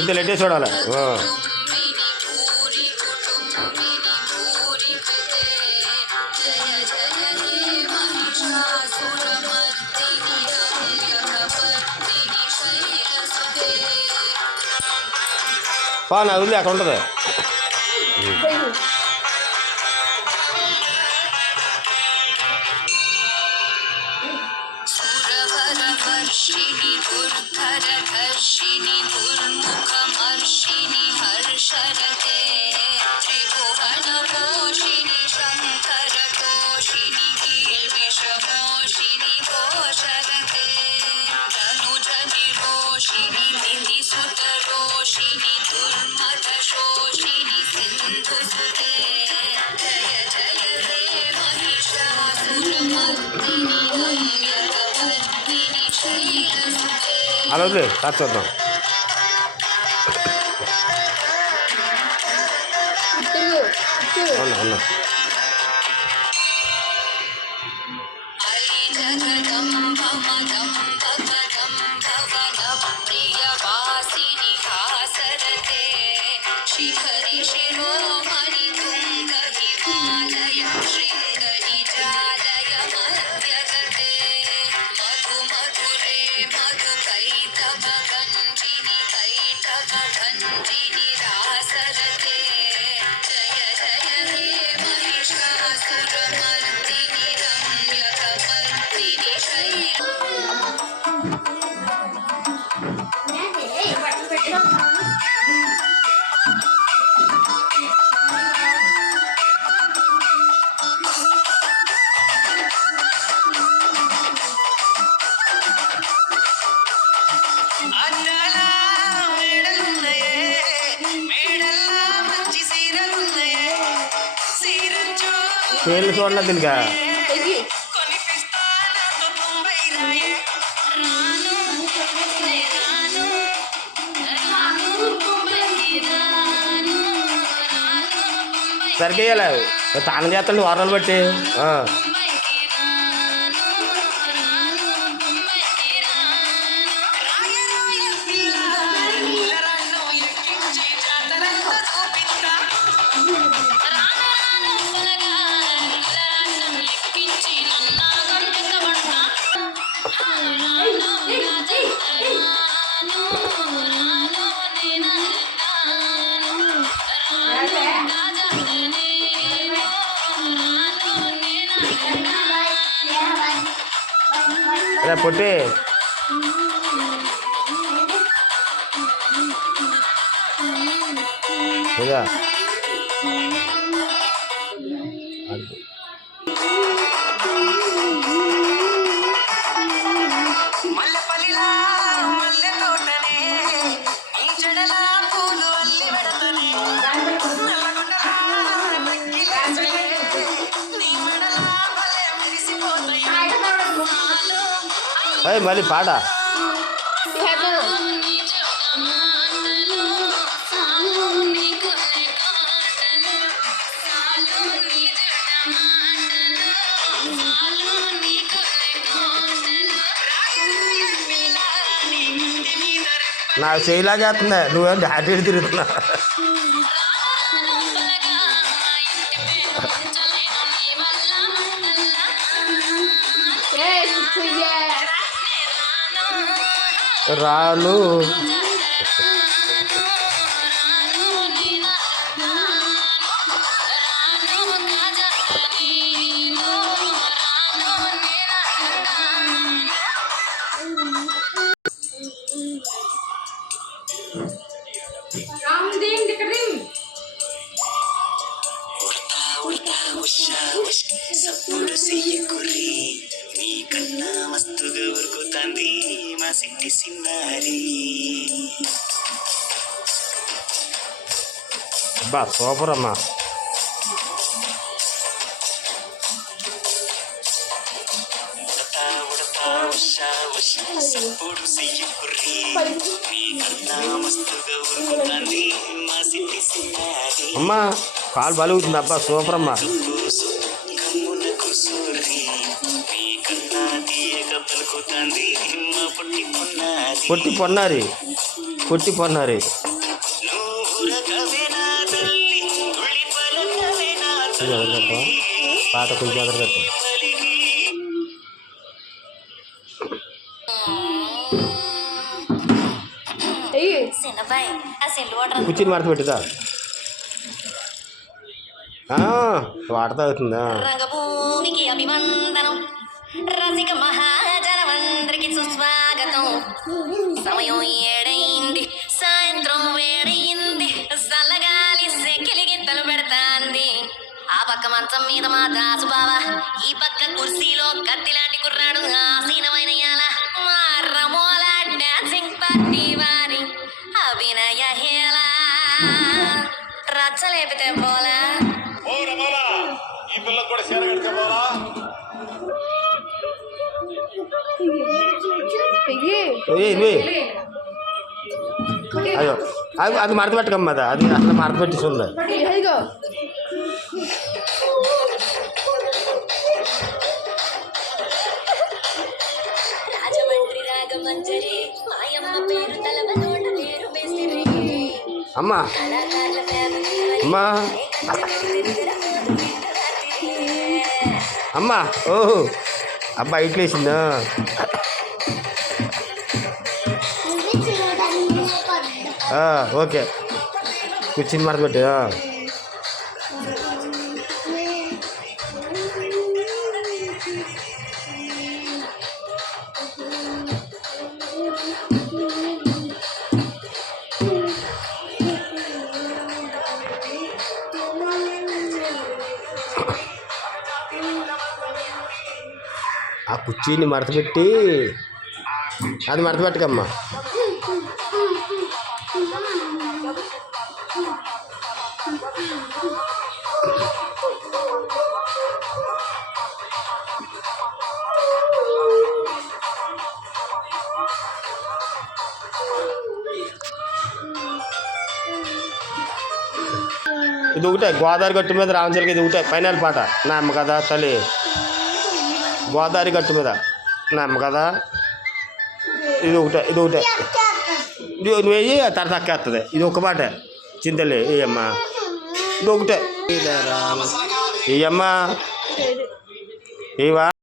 ఇంత లేటే చూడాలి. నాకు ఉంది అక్కడ ఉంటుంది. అలా వదిలే కాదు చూద్దాం. అవునా అవునా పేర్లు చూడండి దీనికా. సరిగ్గా వేయాలి. తానం చేస్తాండి వారాలు బట్టి. పొట్టి ఇదా మళ్ళీ పాట. నాకు చేయలా చేస్తుందా, నువ్వేం డాడీ తిరుగుతున్నా. రాను సప్పుడు చెయ్యకుర్రి నీకన్నా మస్తుగా ఉరుకుతాంది మా సిట్టి సిన్నారి. అబ్బా సూపర్ అమ్మా. సప్పుడు చెయ్యి కుర్రీ నీకన్నా మస్తుగా ఉరుకుతాంది మా సిట్టి సిన్నారి అమ్మా కాలు బలుగుతుంది. అబ్బా సూపర్ అమ్మా. కమ్మున కుసూరి నీకన్నా తీయగా పలుకుతాంది మా పొట్టి పొన్నారి పొట్టి పొన్నారి నువ్వురకవే నా తల్లి గుళి పలకవే నా తల్లి పాట కొంచెం ఎదరగట్టు. కూర్చుని మడత పెట్టుదా వాటర్ తాగుతుందా. రంగభూమికి అభివందనం రసిక మహాజనమందరికి సుస్వాగతం. సమయం ఏడైంది, సాయంత్రం వేడయింది, చల్లగాలి సెక్కిలి గింతలు పెడతాంది. ఆ పక్క మంచం మీద మా దాసు బావ, ఈ పక్క కుర్సీలో కత్తిలాంటి కుర్రాడు ఆసీనమైన యాల మా రమోల డాన్సింగ్ పార్టీ వారి అభినయ హేళ రచ్చలేపితే పోలా. ఈ పిల్లలు కూడా చీర కట్టుకోవాలా? అయ్యో అది మడత పెట్టుకమ్మ. అది అట్లా మడత పెట్టేసి ఉంది. రాజమండ్రి రాగమంజరి మాయమ్మ పేరు తలవతోట పేరు బెసిరి అమ్మా కళాకారుల ఫ్యామిలీ అమ్మా అమ్మా ఓహో అబ్బా ఇట్లా వేసిందా. ఓకే కూర్చుని మడత పెట్టి ఆ కుర్చీని మడత పెట్టి అది మడత పెట్టకమ్మా. ఇది ఒకటే గోదావరి గట్టు మీద రామచిలక. ఇది ఒకటే ఫైనల్ పాట. నా అమ్మ కదా తల్లి. గోదావరి గట్టు మీద నా అమ్మ కదా. ఇది ఒకటే నువ్వు వేయి తరతక్కేస్తుంది. ఇది ఒక పాట చింతలే ఏయమ్మా. ఇది ఒకటే ఏయమ్మా ఏవా.